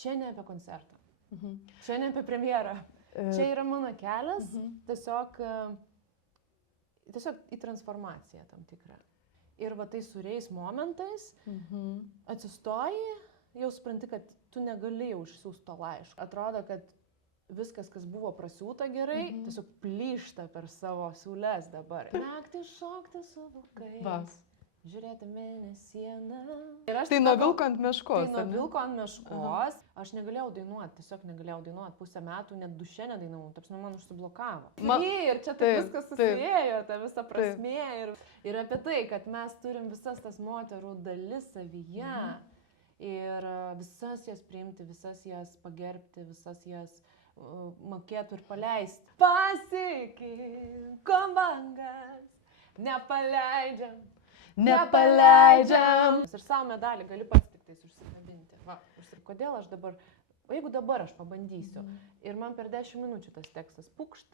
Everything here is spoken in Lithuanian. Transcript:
čia ne apie koncertą, čia ne apie premjerą, čia yra mano kelias, tiesiog į transformaciją tam tikrą. Ir va tai suriais momentais atsistoji, jau supranti, kad tu negali jau išsiųsti to laiško. Atrodo, kad viskas, kas buvo prasiūta gerai, tiesiog plyšta per savo siūles dabar. Naktį šokti su vilkais, žiūrėti mėnesieną. Tai nuo vilko ant meškos. Tai nuo vilko ant meškos. Aš negalėjau dainuoti, tiesiog negalėjau dainuoti. Pusę metų net duše nedainavau, taps man užsiblokavo. Ir čia tai viskas susijėjo, ta visa prasmė. Ir apie tai, kad mes turim visas tas moterų dalis savyje. Ir visas jas priimti, visas jas pagerbti, visas jas mokėtų ir paleisti. Pasikinkom bangas, nepaleidžiam. Ir savo medalį gali pats tik tais užsikabinti. Kodėl aš dabar, o jeigu dabar aš pabandysiu ir man per 10 minučių tas tekstas pukšt,